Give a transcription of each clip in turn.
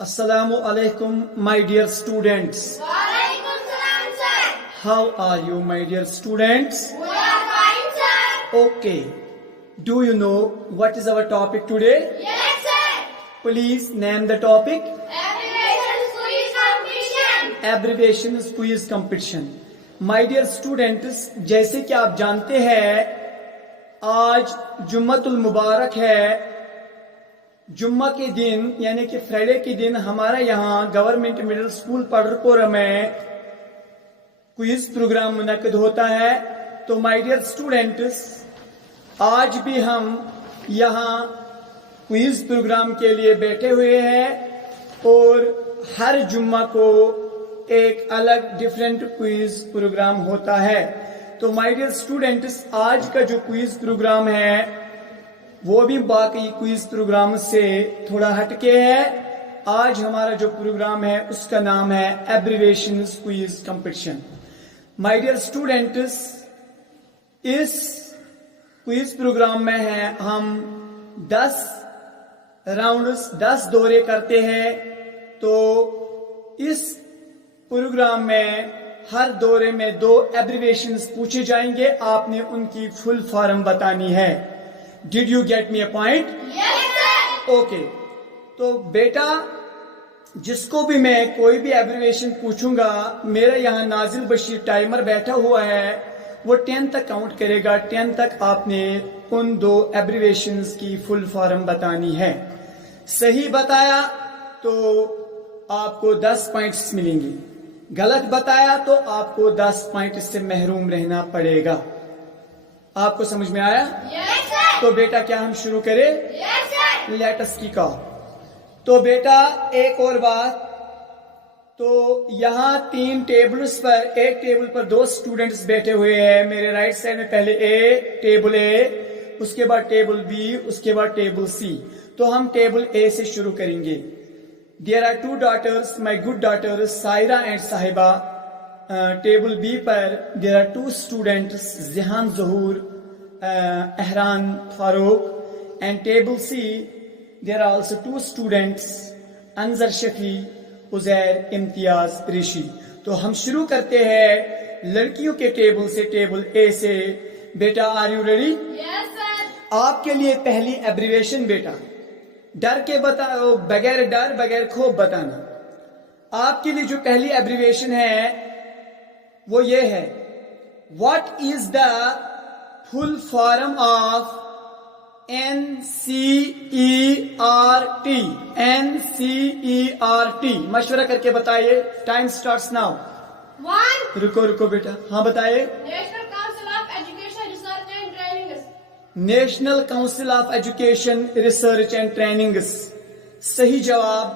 Assalamu alaikum, my dear students. Walaikum salam, sir. How are you, my dear students? We are fine, sir. Okay. Do you know what is our topic today? Yes, sir. Please name the topic. Abbreviation quiz competition. Abbreviation quiz competition. My dear students, जैसे कि आप जानते हैं आज जुम्मतुल मुबारक है। जुम्मा के दिन यानी कि फ्राइडे के दिन हमारा यहाँ गवर्नमेंट मिडिल स्कूल पढ़रपुर में क्विज प्रोग्राम मुनक्किद होता है। तो माय डियर स्टूडेंट्स, आज भी हम यहाँ क्विज प्रोग्राम के लिए बैठे हुए हैं और हर जुम्मा को एक अलग डिफरेंट क्विज प्रोग्राम होता है। तो माय डियर स्टूडेंट्स, आज का जो क्विज प्रोग्राम है वो भी बाकी क्विज प्रोग्राम से थोड़ा हटके है। आज हमारा जो प्रोग्राम है उसका नाम है abbreviation quiz competition. My dear students, इस क्विज प्रोग्राम में है हम 10 राउंड्स 10 दौरे करते हैं। तो इस प्रोग्राम में हर दौरे में 2 एब्रिविएशंस पूछे जाएंगे, आपने उनकी फुल फॉर्म बतानी है। Did you get me a point? Yes, sir. Okay. तो बेटा, जिसको भी मैं कोई भी एब्रिविएशन पूछूंगा, मेरा यहाँ नाजिल बशीर टाइमर बैठा हुआ है, वो 10 तक काउंट करेगा। 10 तक आपने उन 2 एब्रिविएशंस की फुल फॉर्म बतानी है। सही बताया तो आपको 10 पॉइंट्स मिलेंगे, गलत बताया तो आपको 10 पॉइंट से महरूम रहना पड़ेगा। आपको समझ में आया? Yes, sir. तो बेटा क्या हम शुरू करें? Yes, sir. Let us kick off. तो बेटा एक और बात, तो यहाँ 3 टेबल्स पर, एक टेबल पर 2 स्टूडेंट्स बैठे हुए हैं। मेरे राइट साइड में पहले टेबल ए, उसके बाद टेबल बी, उसके बाद टेबल सी। तो हम टेबल ए से शुरू करेंगे। There are 2 daughters, my good daughters Saira and Sahiba. Table B पर there are 2 students, Jihan Zahoor, Ehran Farooq. And table C there are also 2 students, Anzar Shafi, Uzair, Imtiyaz, Rishi. तो हम शुरू करते हैं लड़कियों के टेबल से, टेबल ए से। बेटा are you ready? Yes, sir. आपके लिए पहली एब्रिविएशन बेटा, डर के बताओ, बगैर डर बगैर खौफ बताना। आपके लिए जो पहली एब्रिविएशन है वो ये है, what is the full form of NCERT? NCERT मशवरा करके बताइए। Time starts now. 1. रुको बेटा, हाँ बताइए। National Council of Education Research and Training. National council of education research and training. सही जवाब।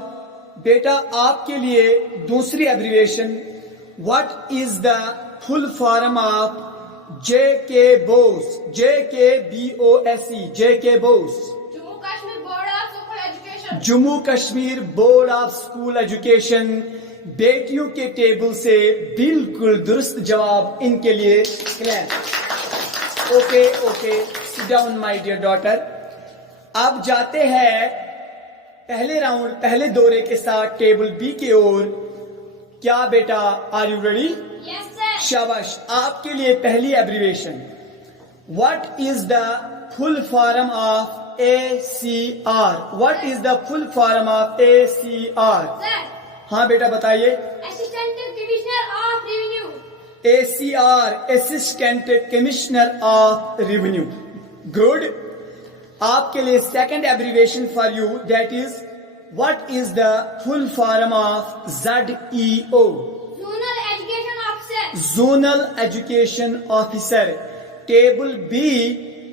बेटा आपके लिए दूसरी abbreviation, what is the full form of JK BOSE? JKBOSE, JK BOSE. Jammu Kashmir Board of School Education. Jammu Kashmir board of school education. बेटियों के table से बिल्कुल दुरुस्त जवाब इनके लिए। Clap. Okay, sit down my dear daughter. अब जाते हैं पहले राउंड, पहले दौरे के साथ टेबल बी की ओर। क्या बेटा are you ready? Yes, sir. शाबाश। आपके लिए पहली abbreviation, what is the full form of ACR? What is the full form of ACR? Sir. हाँ बेटा बताइए। Assistant Commissioner of Revenue. ACR, assistant commissioner of revenue. Good. आपके लिए second abbreviation for you, that is what is the full form of ZEO? Zonal Education Officer. Zonal education officer. Table B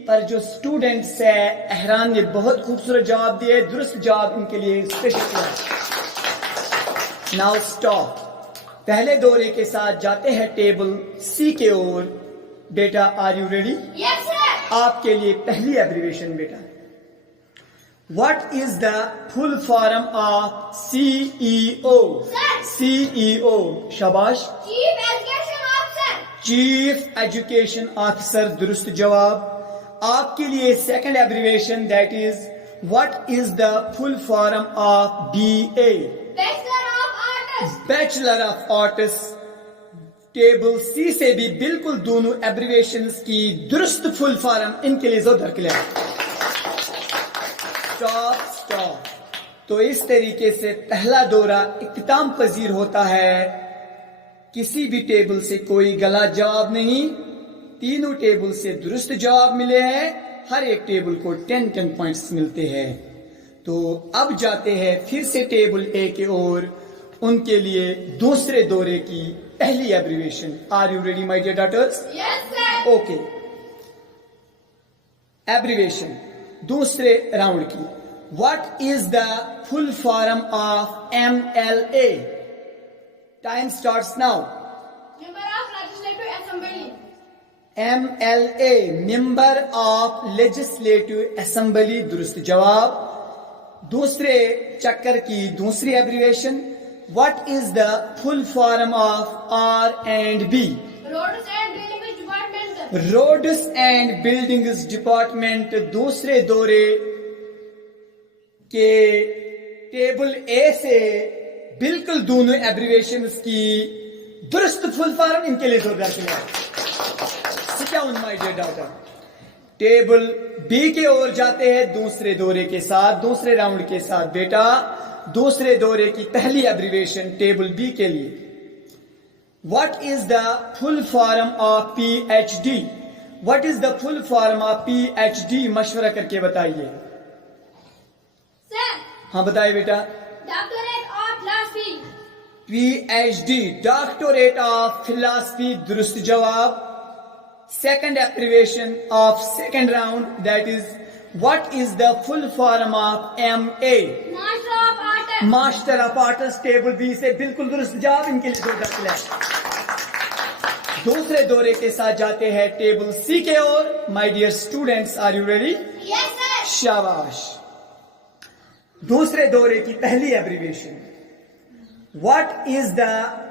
पर जो students है, एहरान ने बहुत खूबसूरत जवाब दिए, दुरुस्त जवाब इनके लिए स्पेशल। Now stop. पहले दौरे के साथ जाते हैं टेबल सी के ओर। बेटा are you ready? Yes, sir. आपके लिए पहली एब्रिविएशन बेटा, what is the full form of CEO? Sir. CEO। शाबाश। Chief Education Officer. Chief education officer, दुरुस्त जवाब। आपके लिए second abbreviation, that is What is the full form of BA? Bachelor of Arts. Bachelor of arts. Table C से भी बिल्कुल दोनों एब्रिवेशंस की दुरुस्त फुल फॉर्म इनके लिए जोरदार क्लियर। स्टॉप। तो इस तरीके से पहला दौरा इख्तिताम पजीर होता है। किसी भी टेबल से कोई गलत जवाब नहीं, तीनों टेबल से दुरुस्त जवाब मिले हैं। हर एक टेबल को 10 पॉइंट्स मिलते हैं। तो अब जाते हैं फिर से टेबल ए के ओर, उनके लिए दूसरे दौरे की पहली abbreviation. Are you ready my dear daughters? Yes, sir. Okay. Abbreviation दूसरे राउंड की। What is the full form of MLA? Time starts now. Member of Legislative Assembly. MLA member of legislative assembly दुरुस्त जवाब। दूसरे चक्कर की दूसरी abbreviation. What is the full form of R&B? Roads and Railways Department. Roads and buildings department दूसरे दौरे के table A से बिल्कुल दोनों एब्रिवेशंस की दुरुस्त फुल फॉर्म इनके लिए जोरदार clear. Sit down my dear daughter. Table B के ओर जाते हैं दूसरे दौरे के साथ, दूसरे राउंड के साथ। बेटा दूसरे दौरे की पहली एब्रिवेशन टेबल बी के लिए। What is the full form of PhD? What is the full form of PhD? मशवरा करके बताइए। Sir. हाँ बताइए बेटा। Doctorate of Philosophy. PhD doctorate of philosophy दुरुस्त जवाब। Second abbreviation of second round, that is what is the full form of MA? Master of Arts. Master of arts table B से बिल्कुल दुरुस्त जवाब इनके लिए जोरदार क्लैप। दूसरे दौरे के साथ जाते हैं टेबल सी के ओर। My dear students, are you ready? Yes, sir. शाबाश। दूसरे दौरे की पहली abbreviation. What is the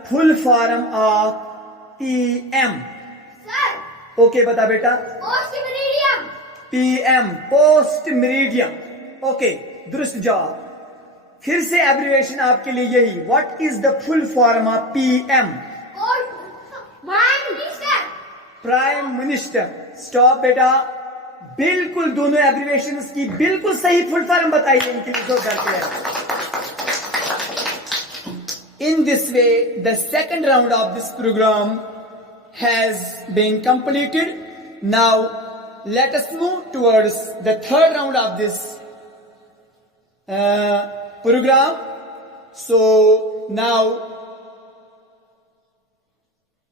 full form of PM? Sir. Okay बता बेटा। Post Medium. PM post meridiem. Okay दुरुस्त जवाब। फिर से एब्रिवेशन आपके लिए यही। What is the full form of PM? Prime Minister. Prime minister. Stop बेटा। बिल्कुल दोनों एब्रिवेशंस की बिल्कुल सही फुल फॉर्म बताइए इनके लिए जोरदार clear. In this way, the second round of this program has been completed. Now, let us move towards the third round of this program. So, now,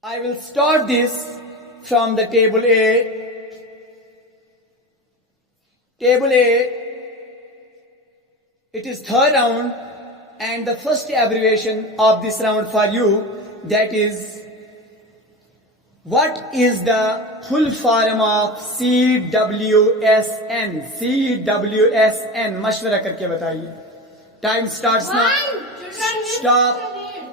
I will start this from the table A. Table A, it is third round, and the first abbreviation of this round for you, that is, what is the full form of CWSN? CWSN मशवरा करके बताइए। Time starts now. One. Children with Stop. special need.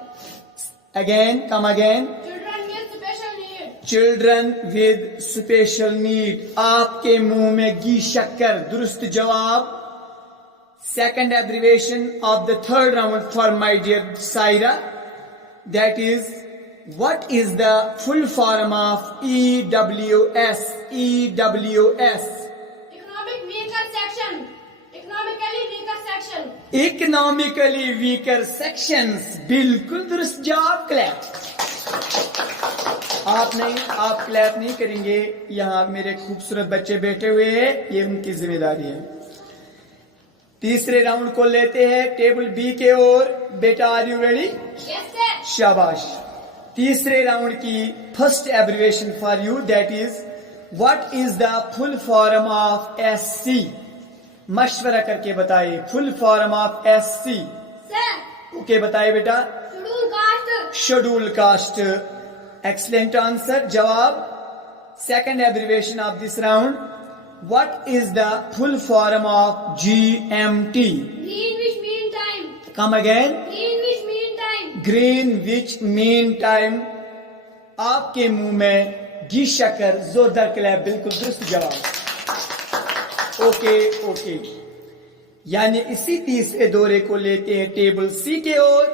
Again, come again. Children with special need. Children with special need. आपके मुंह में घी शक्कर दुरुस्त जवाब। Second abbreviation of the third round for my dear Saira, that is what is the full form of EWS? EWS Economic weaker section. Economically weaker section. Economically weaker sections. बिल्कुल दुरुस्त जवाब। क्लैप। आप क्लैप नहीं करेंगे। यहाँ मेरे खूबसूरत बच्चे बैठे हुए हैं, ये उनकी जिम्मेदारी है। तीसरे राउंड को लेते हैं टेबल बी के ओर। बेटा are you ready? Yes, sir. शाबाश। तीसरे राउंड की first abbreviation for you, that is what is the full form of SC? मशवरा करके बताइए। Full form of SC। Sir. Okay बताइए बेटा। Schedule caste. Schedule caste. Excellent answer. जवाब। Second abbreviation of this round, what is the full form of GMT? Greenwich Mean Time. Come again. Greenwich Mean Time. Greenwich Mean Time. आपके मुंह में घी शक्कर। जोरदार clap. बिल्कुल दुरुस्त जवाब। ओके। यानी इसी तीसरे दौरे को लेते हैं टेबल सी के ओर।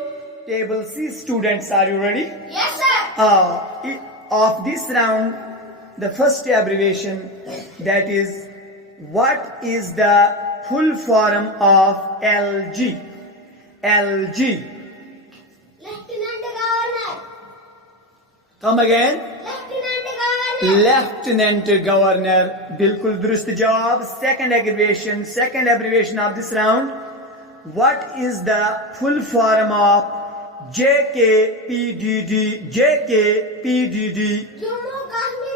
Table C students, are you ready? Yes, sir. Of this round, the first abbreviation, that is, what is the full form of LG? LG. Lieutenant Governor. Come again. Lieutenant Governor. Lieutenant Governor. बिल्कुल दुरुस्त जवाब। Second abbreviation of this round. What is the full form of JKPDD? JKPDD. Jammu Kashmir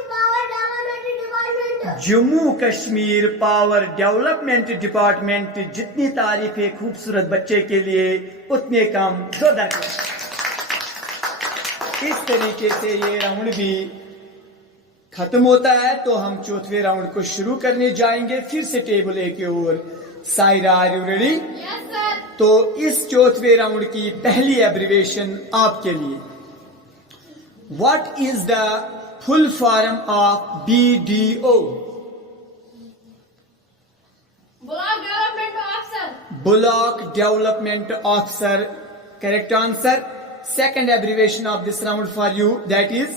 Jammu Kashmir Power Development Department. Power development department. जितनी तारीफें खूबसूरत बच्चे के लिए उतने कम। जोरदार क्लैप। इस तरीके से ये राउंड भी खत्म होता है। तो हम चौथे राउंड को शुरू करने जाएंगे फिर से टेबल ए की ओर। Saira, are you ready? Yes, sir. तो इस चौथे राउंड की पहली एब्रिवेशन आपके लिए। What is the full form of BDO? Block Development Officer. Block development officer. Correct answer. Second abbreviation of this round for you, that is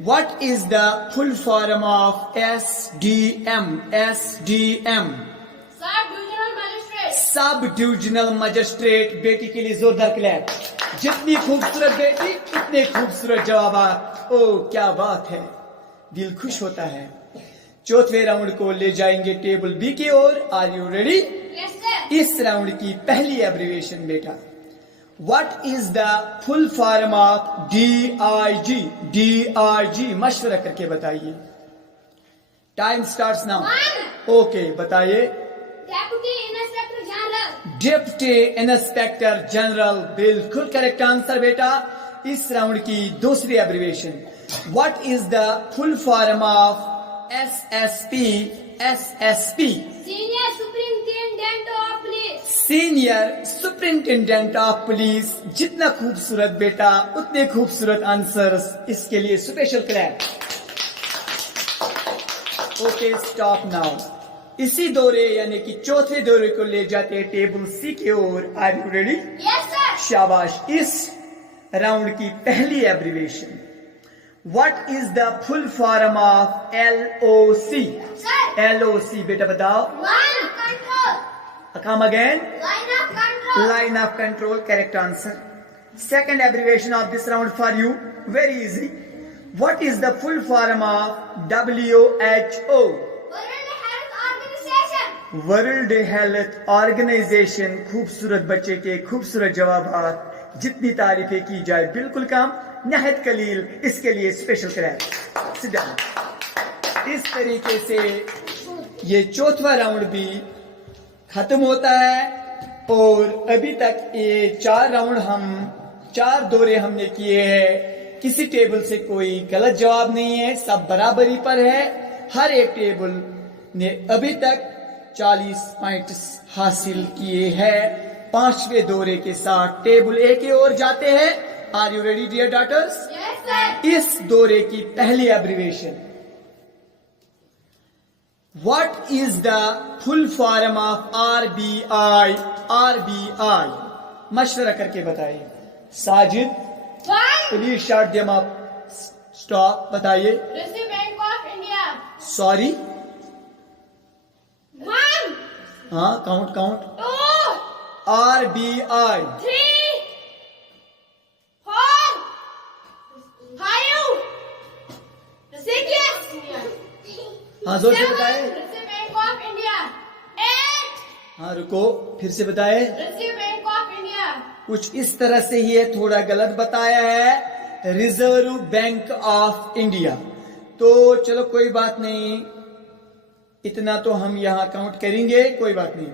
what is the full form of SDM? SDM, Sub Divisional Magistrate. Sub divisional magistrate. बेटी के लिए जोरदार clap. जितनी खूबसूरत बेटी उतने खूबसूरत जवाब। ओ क्या बात है, दिल खुश होता है। चौथे राउंड को ले जाएंगे टेबल बी की ओर। Are you ready? Yes, sir. इस राउंड की पहली एब्रिवेशन बेटा। What is the full form of DIG? DIG, मशवरा करके बताइए। Time starts now. ओके, बताइए। Deputy Inspector General. Deputy inspector general. बिल्कुल करेक्ट आंसर बेटा। इस राउंड की दूसरी abbreviation. What is the full form of SSP? SSP, Senior Superintendent of Police. Senior superintendent of police. जितना खूबसूरत बेटा उतने खूबसूरत आंसर्स। इसके लिए special clap. Okay, stop now. इसी दौरे यानी कि चौथे दौरे को ले जाते हैं टेबल सी की ओर। Are you ready? Yes, sir. शाबाश। इस राउंड की पहली abbreviation. What is the full form of LOC? Sir. LOC बेटा बताओ। Line of Control. Come again. Line of Control. Line of control, correct answer. Second abbreviation of this round for you, very easy. What is the full form of WHO? World Health Organization. World health organisation. खूबसूरत बच्चे के खूबसूरत जवाब। जितनी तारीफें की जाए बिल्कुल कम, नहायत कलील। इसके लिए स्पेशल क्लैप। Sit down. इस तरीके से ये चौथा राउंड भी खत्म होता है। और अभी तक ये 4 राउंड हम 4 दौरे हमने किए हैं। किसी टेबल से कोई गलत जवाब नहीं है, सब बराबरी पर है। हर एक टेबल ने अभी तक 40 पॉइंट हासिल किए हैं। 5वें दौरे के साथ टेबल ए की ओर जाते हैं। Are you ready dear daughters? Yes, sir. इस दौरे की पहली abbreviation. What is the full form of RBI? RBI, मशवरा करके बताइए। Sajid, One. Please shot them up. Stop, बताइए। Reserve Bank of India. Sorry. One. हाँ, काउंट। 2. RBI, 3. 4. 5. 6. हाँ जोर से बताए। Reserve Bank of India. 8. हाँ रुको, फिर से बताए। Reserve Bank of India. कुछ इस तरह से ही है, थोड़ा गलत बताया है। Reserve bank of India. तो चलो कोई बात नहीं, इतना तो हम यहां काउंट करेंगे, कोई बात नहीं।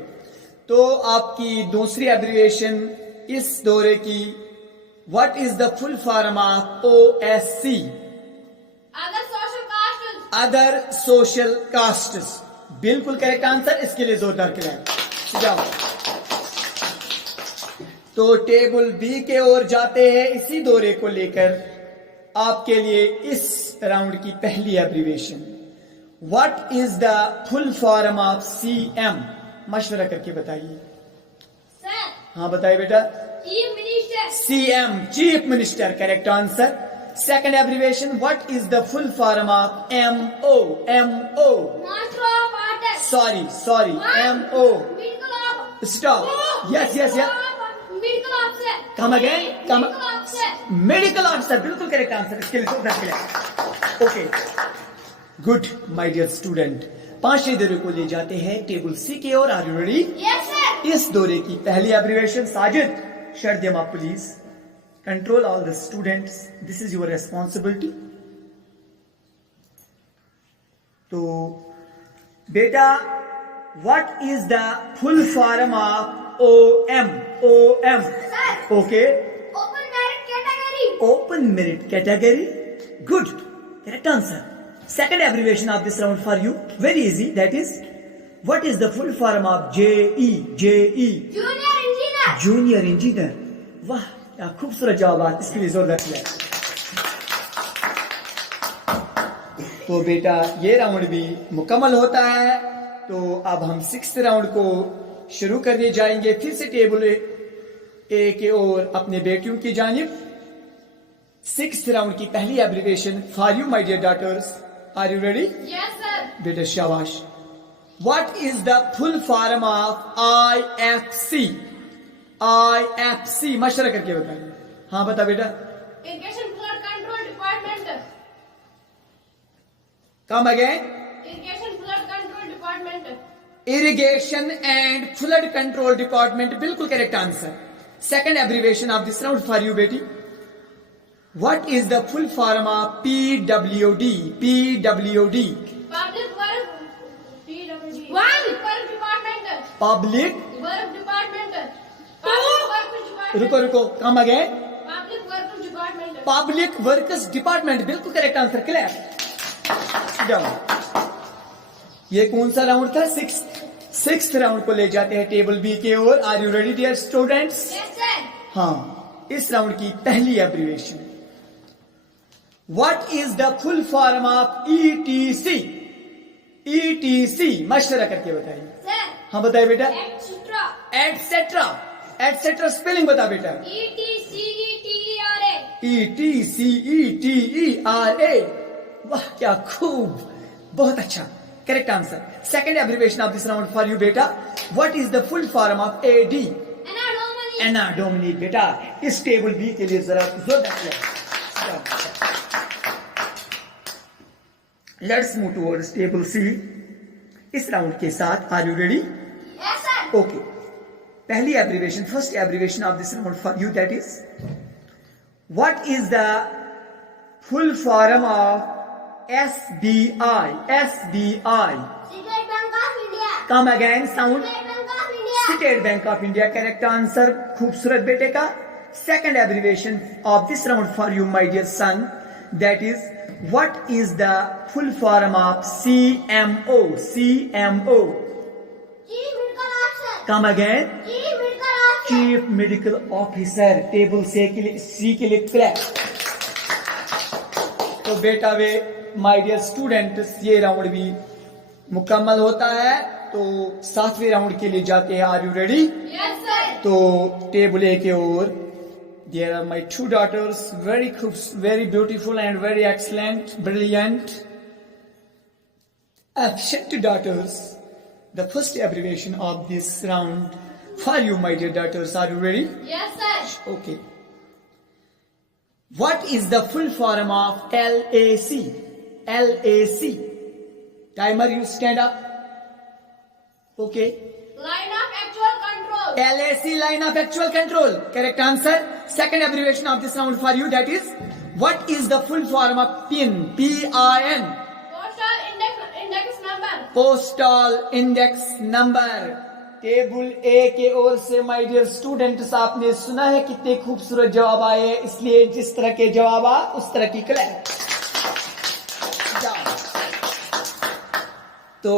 तो आपकी दूसरी एब्रिविएशन इस दौरे की, what is the full form of OSC? Other social castes. Other social castes. बिल्कुल करेक्ट आंसर। इसके लिए जोरदार क्लैप। जाओ। तो टेबल बी के ओर जाते हैं इसी दौरे को लेकर। आपके लिए इस राउंड की पहली abbreviation, what is the full form of CM? मशवरा करके बताइए। हाँ बताइए बेटा। Chief minister. CM, chief minister, correct answer. Second abbreviation, what is the full form of MO? MO, master of arts. Sorry MO, medical of. Stop, yes medical officer. Come again, medical officer. Medical officer, बिल्कुल correct answer. इसके लिए तो clear. Okay, good my dear student. पांचवें दौरे को ले जाते हैं टेबल C की ओर। Are you ready? Yes sir. इस दौरे की पहली abbreviation, Sajid shut them up please. Control all the students, this is your responsibility. तो बेटा, what is the full form of OM? OM, sir. Okay, open merit category. open merit category. Good, correct answer. Second abbreviation of this round for you, very easy, that is, what is the full form of JE? JE, junior engineer. junior engineer. वाह, क्या खूबसूरत जवाब, इसके लिए जोरदार किया। तो बेटा ये राउंड भी मुकम्मल होता है। तो अब हम 6th राउंड को शुरू करने जाएंगे। फिर से टेबल ए के ओर अपने बेटियों की जानिब। 6th राउंड की पहली abbreviation for you my dear daughters. Are you ready? Yes sir. बेटा शाबाश। What is the full form of IFC? IFC, मशवरा करके बताइए। हाँ बता बेटा। Irrigation flood control department. Come again. Irrigation flood control department. Irrigation and flood control department, बिल्कुल correct answer. Second abbreviation of this round for you बेटी। What is the full form of PWD? PWD, public work. PWD। Public work department. Public work department. Public work department. रुको, come again. Public work department. Public workers department, बिल्कुल correct answer. Clear जाओ। ये कौन सा round था? 6th round को ले जाते हैं टेबल B के ओर। Are you ready dear students? Yes sir. हाँ, इस राउंड की पहली abbreviation, what is the full form of ETC? ETC, मशवरा करके बताइए। सर। हाँ बताइए बेटा। एक्स्ट्रा। एटसेट्रा, एटसेट्रा स्पेलिंग बता बेटा। ETCETERA। ETCETERA, वाह क्या खूब, बहुत अच्छा, correct answer. Second abbreviation of this round for you बेटा। What is the full form of AD? Anatomy. Anatomy, बेटा इस टेबल B के लिए जरा जोरदार। Let's move towards table C इस राउंड के साथ। Are you ready? Yes sir. Okay, पहली abbreviation, first abbreviation of this round for you, that is, what is the full form of SBI? SBI, state bank of India. Come again, sound. State bank of India. State bank of India, correct answer, खूबसूरत बेटे का। Second abbreviation of this round for you my dear son, that is, what is the full form of CMO? CMO, chief medical officer. Come again. Chief medical officer. Chief medical officer, table C के लिए clap. तो बेटा वे my dear students, ये round भी मुकम्मल होता है। तो 7वें राउंड के लिए जाते हैं। Are you ready? Yes sir. तो टेबल A के ओर, there are my 2 daughters, very beautiful and very excellent, brilliant, efficient daughters. The first abbreviation of this round for you, my dear daughters. Are you ready? Yes sir. Okay. What is the full form of LAC? LAC. Timer, you stand up. Okay. Line of actual control. LAC, line of actual control. Correct answer. Second abbreviation of this round for you, that is, what is the full form of PIN? PIN. Postal index number. Postal index number. Table A के ओर से my dear students, आपने सुना है कितने खूबसूरत जवाब आए, इसलिए जिस तरह के जवाब आ उस तरह की क्लैप। तो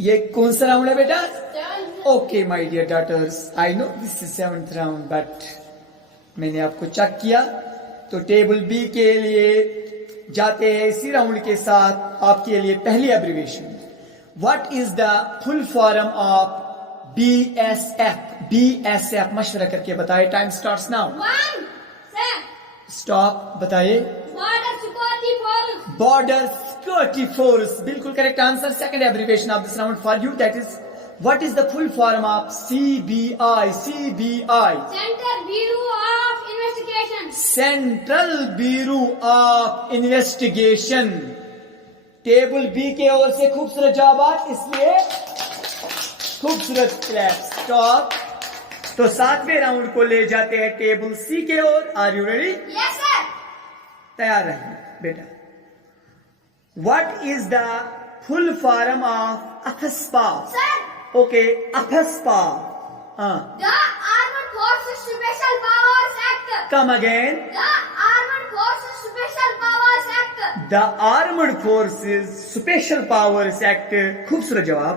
ये कौन सा राउंड है बेटा? Okay my dear daughters, I know this is 7th round, but मैंने आपको चेक किया। तो टेबल B के लिए जाते हैं इसी राउंड के साथ। आपके लिए पहली abbreviation, what is the full form of BSF, BSF मशवरा करके बताए. Time starts now. 1. Sir. Stop. बताइए. Border Security Force. Border Security Force. बिल्कुल correct answer. Second abbreviation of this round for you, that is what is the full form of CBI? CBI. Center Bureau of Investigation. Central bureau of investigation. Table B के ओर से खूबसूरत जवाब, इसलिए खूबसूरत clap. Stop. तो सातवें round को ले जाते हैं टेबल सी के ओर. Are you ready? Yes, sir. तैयार रहिए बेटा. What is the full form of AFSPA? Sir. Okay, AFSPA. हाँ. The Armed Forces Special Powers Act. कम अगेन. The Armed Forces Special Powers Act. The armed forces special powers act. खूबसूरत जवाब.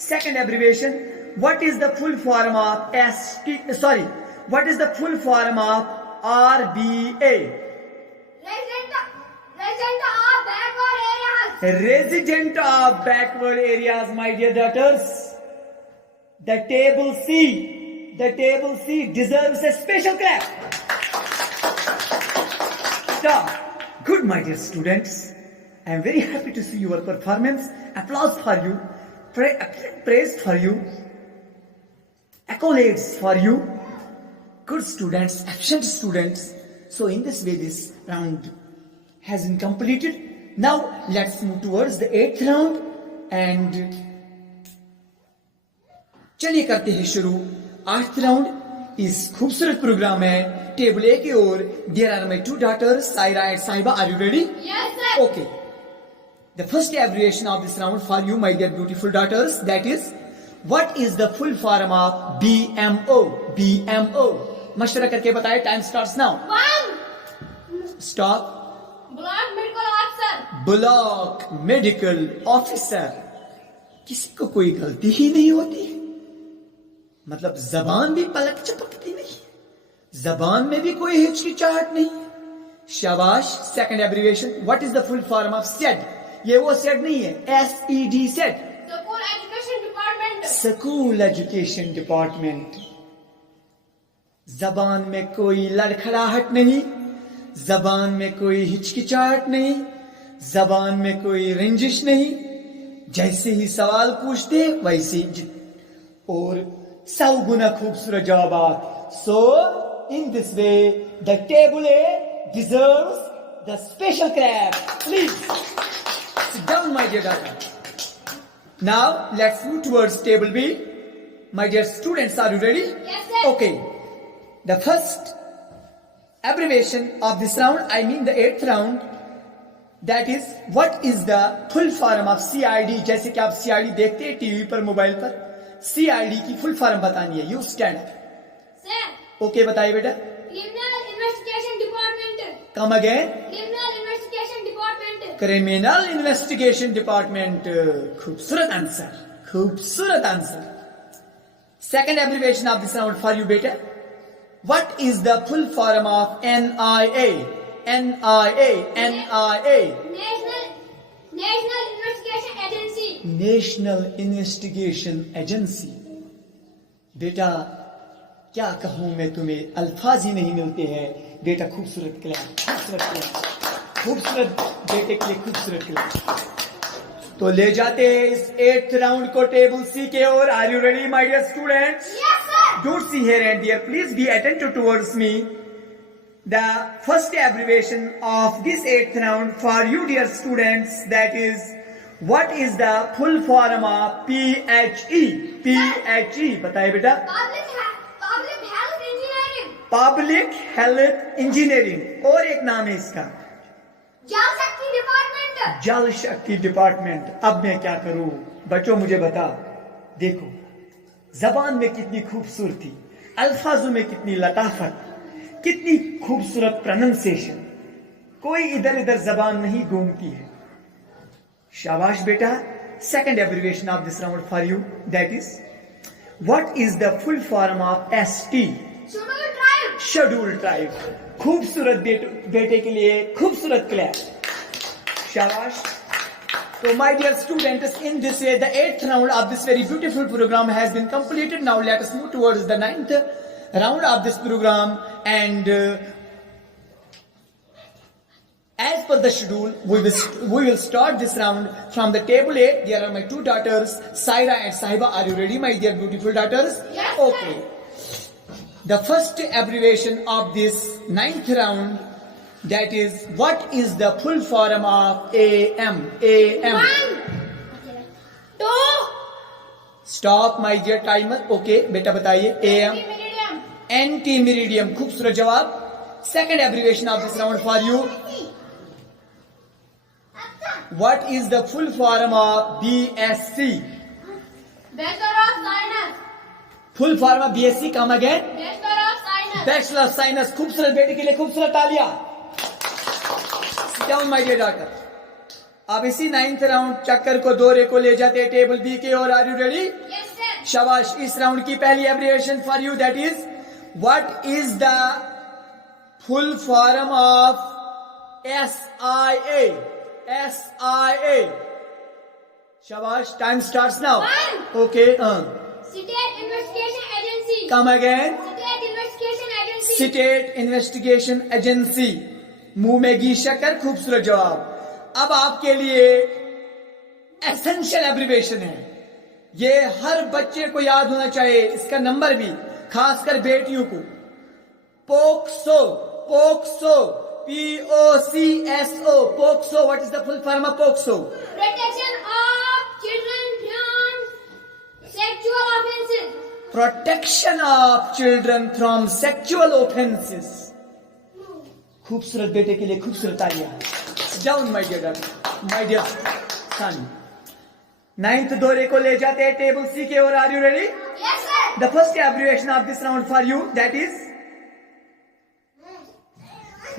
Second abbreviation. What is the full form of what is the full form of RBA? Resident of Backward Areas. Resident of backward areas, my dear daughters. The table C deserves a special clap. Stop. Good, my dear students. I am very happy to see your performance. Applause for you. Praise for you. Accolades for you. Good students, efficient students. So in this way, this round has been completed. Now let's move towards the 8th round and चलिए करते हैं शुरू 8th round. इस खूबसूरत programme में table A की ओर there are my two daughters, Saira and Sahiba. Are you ready? Yes, sir. Okay. The first abbreviation of this round for you, my dear beautiful daughters, that is, what is the full form of BMO? BMO. मशवरा करके बताए. Time starts now. 1. Stop. Block Medical Officer. Block medical officer. किसी को कोई गलती ही नहीं होती, मतलब जबान भी पलक चपकती नहीं, जबान में भी कोई हिचकिचाहट नहीं. शाबाश. Second abbreviation. What is the full form of said? ये वो सेड नहीं है, SED said. School Education Department. School education department. जबान में कोई लड़खड़ाहट नहीं, जबान में कोई हिचकिचाहट नहीं, जबान में कोई रंजिश नहीं. जैसे ही सवाल पूछते वैसे ही और 100 गुना खूबसूरत जवाब. So in this way the table A deserves the special clap. Please sit down, my dear daughter. Now let's move towards table B. My dear students, are you ready? Yes, sir. Okay. The first abbreviation of this round, I mean the 8th round, that is, what is the full form of CID? जैसे कि आप CID देखते हैं TV पर, mobile पर. CID की full form बतानी है. You stand up. Sir. Okay, बताइए बेटा. Criminal Investigation Department. Come again. Criminal Investigation Department. Criminal investigation department. खूबसूरत आंसर, खूबसूरत answer. Second abbreviation of this round for you बेटा. What is the full form of NIA? NIA. National Investigation Agency. National investigation agency. बेटा क्या कहूं मैं तुम्हें, अल्फाज ही नहीं मिलते हैं. बेटा खूबसूरत क्लैप, खूबसूरत क्लैप, खूबसूरत बेटे के लिए खूबसूरत क्लैप. तो ले जाते हैं इस 8th राउंड को टेबल सी के ओर. Are you ready, my dear students? Yes, sir. Don't see here and there. Please be attentive towards me. The first abbreviation of this 8th round for you, dear students, that is, what is the full form of PHE? PHE. बताइए बेटा. Public Health Engineering. Public health engineering. और एक नाम है इसका, जल शक्ति department. जल शक्ति डिपार्टमेंट. अब मैं क्या करूं बच्चों, मुझे बता. देखो जबान में कितनी खूबसूरती, अल्फाजों में कितनी लताफत, कितनी खूबसूरत प्रोनाउंसिएशन. कोई इधर इधर जबान नहीं घूमती है. शाबाश बेटा. Second abbreviation of this round for you, that is, what is the full form of ST? Scheduled Tribe. Schedule tribe. खूबसूरत बेटे के लिए खूबसूरत क्लैप. शाबाश. So my dear students, in this way the 8th round of this very beautiful program has been completed. Now let us move towards the 9th round of this program, and as per the schedule, we will start this round from the table A. There are my two daughters, Saira and Sahiba. Are you ready, my dear beautiful daughters? Yes, Okay. The first abbreviation of this 9th round, that is, what is the full form of AM? AM. 1, 2, Stop, my dear timer. Okay, beta बताइए. AM. medium. Anti-meridium. खूबसूरत जवाब. Second abbreviation of this round for you. What is the full form of BSc? Bachelor of Science. Full form of BSc. Come again. Bachelor of Science. Bachelor of Science. खूबसूरत बेटे के लिए खूबसूरत तालियां. Sit down, my dear daughter. अब इसी 9th round चक्कर को दौरे को ले जाते हैं टेबल बी के और. Are you ready? Yes, sir. शाबाश. इस राउंड की पहली abbreviation for you, that is what is the full form of SIA? SIA. शाबाश. Time starts now. One. Okay. State Investigation Agency. Come again. State Investigation Agency. State investigation agency. मुंह में घी शक्कर. खूबसूरत जवाब. अब आपके लिए एसेंशियल एब्रिविएशन है, ये हर बच्चे को याद होना चाहिए, इसका नंबर भी, खासकर बेटियों को. POCSO. POCSO. POCSO. POCSO. What is the full form of POCSO? Protection of children from sexual offences. Protection of children from sexual offences. खूबसूरत बेटे के लिए खूबसूरत तालियां. Down my dear daughter, my dear son. 9th दौरे को ले जाते हैं टेबल सी के और. Are you ready? Yes, sir. The first abbreviation of this round for you, that is,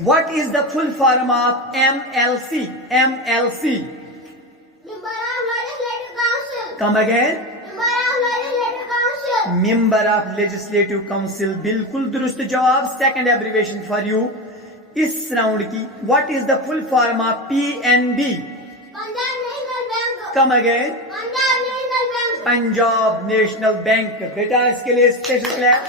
what is the full form of MLC? MLC. Member of Legislative Council. Come again. Member of Legislative Council. Member of Legislative Council. बिल्कुल दुरुस्त जवाब. Second abbreviation for you इस round की, what is the full form of PNB? Punjab National Bank. Come again. Punjab National Bank. Punjab national bank. बेटा इसके लिए special clap.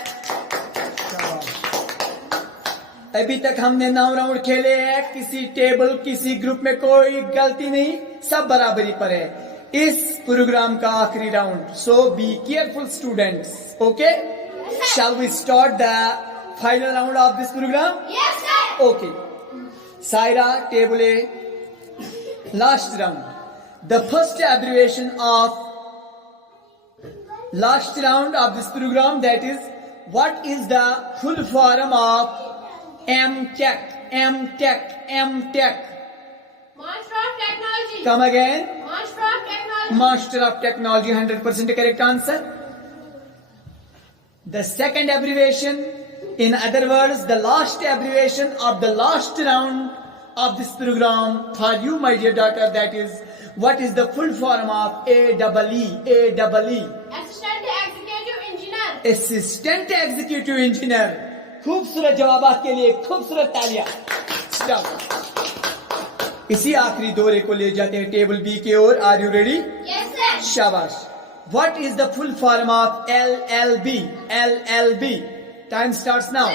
अभी तक हमने 9 राउंड खेले हैं, किसी टेबल किसी ग्रुप में कोई गलती नहीं, सब बराबरी पर है. इस प्रोग्राम का आखिरी round, so be careful students. Okay, shall we start the final round of this programme? Yes, sir. Okay. Saira, table A, last round. The first abbreviation of last round of this programme, that is, what is the full form of MTech? MTech. MTech. Master of Technology. Come again. Master of Technology. Master of Technology. 100% correct answer. The second abbreviation, in other words, the last abbreviation of the last round of this program for you, my dear daughter, that is, what is the full form of AEE? AEE. Assistant Executive Engineer. Assistant Executive Engineer. खूबसूरत जवाबात के लिए खूबसूरत तालियां. इसी आखिरी दौरे को ले जाते हैं टेबल बी की ओर. Are you ready? Yes, sir. शाबाश. What is the full form of LLB? LLB. Time starts now.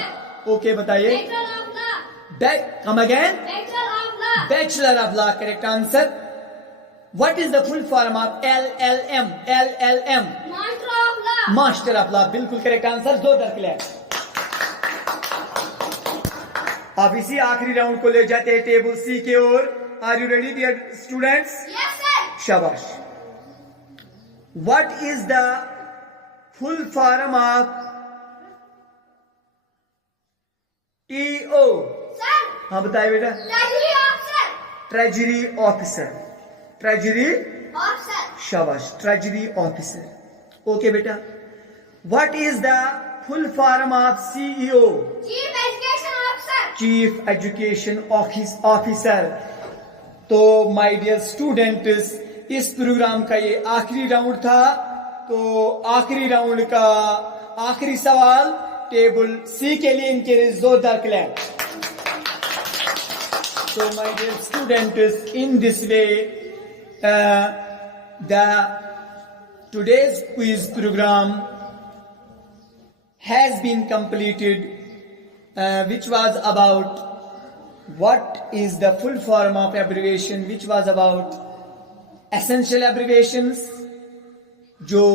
Okay, बताइए. Bachelor of Law. Come again. Bachelor of Law. Bachelor of law. Correct answer. What is the full form of LLM? LLM. Master of Law. Master of law. बिल्कुल correct answer. जोरदार clap. अब इसी आखिरी round को ले जाते हैं table C के ओर. Are you ready dear students? Yes, sir. शाबाश. What is the full form of TO? Sir. हाँ बताइए बेटा. Treasury Officer. Treasury officer. Treasury. Officer. शाबाश. Treasury officer. ओके बेटा. What is the full form of CEO? Chief Education Officer. Chief education officer. तो my dear students, इस programme का ये आखिरी राउंड था. तो आखिरी राउंड का आखिरी सवाल टेबल सी के लिए, इनके लिए जोरदार clap. So my dear students, in this way the today's quiz program has been completed, which was about what is the full form of abbreviation, which was about essential abbreviations जो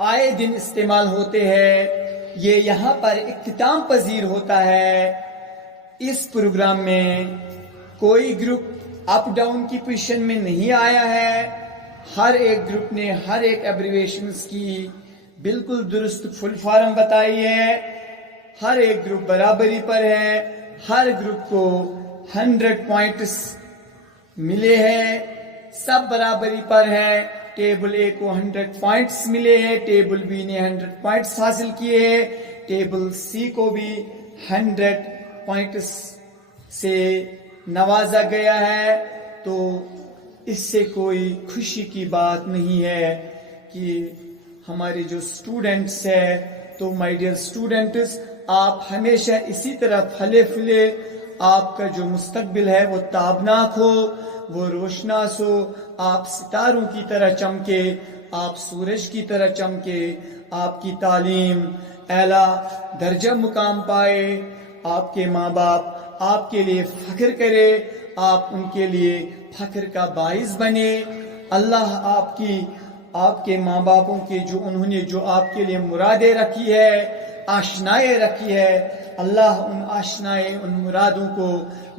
आए दिन इस्तेमाल होते हैं, ये यहाँ पर इख्तिताम पजीर होता है। इस प्रोग्राम में कोई ग्रुप अप डाउन की पोजीशन में नहीं आया है। हर एक ग्रुप ने हर एक एब्रिविएशंस की बिल्कुल दुरुस्त फुल फॉर्म बताई है। हर एक ग्रुप बराबरी पर है। हर ग्रुप को 100 पॉइंट्स मिले हैं। सब बराबरी पर है। टेबल ए को 100 पॉइंट्स मिले हैं, टेबल बी ने 100 पॉइंट्स हासिल किए हैं, टेबल सी को भी 100 पॉइंट्स से नवाजा गया है। तो इससे कोई खुशी की बात नहीं है कि हमारे जो स्टूडेंट्स है, तो माय डियर स्टूडेंट्स, आप हमेशा इसी तरह फले फूले, आपका जो मुस्तकबिल है वो ताबनाक हो, वो रोशनास हो, आप सितारों की तरह चमके, आप सूरज की तरह चमके, आपकी तालीम एला दर्जा मुकाम पाए, आपके माँ बाप आपके लिए फख्र करे, आप उनके लिए फख्र का बाइस बने। अल्लाह आपके माँ बापों के जो उन्होंने जो आपके लिए मुरादें रखी है, आशनाएं रखी है, अल्लाह उन आशनाएं उन मुरादों को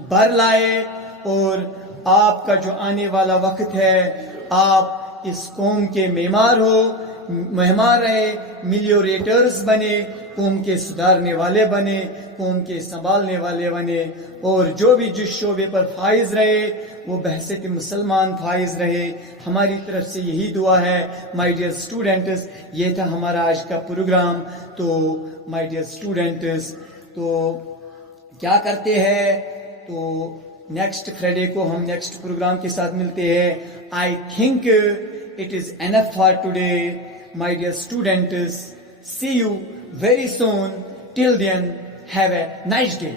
बर लाए और आपका जो आने वाला वक्त है, आप इस कौम के मेहमान रहे, मिलियोरेटर्स बने, कौम के सुधारने वाले बने, कौम के संभालने वाले बने, और जो भी जिस शोबे पर फाइज रहे वो बहसत मुसलमान फाइज रहे। हमारी तरफ से यही दुआ है। माय डियर स्टूडेंट्स, ये था हमारा आज का प्रोग्राम। तो माय डियर स्टूडेंट्स, तो क्या करते हैं, तो नेक्स्ट फ्राइडे को हम नेक्स्ट प्रोग्राम के साथ मिलते हैं। I think it is enough for today. My dear students, see you very soon. Till then, have a nice day.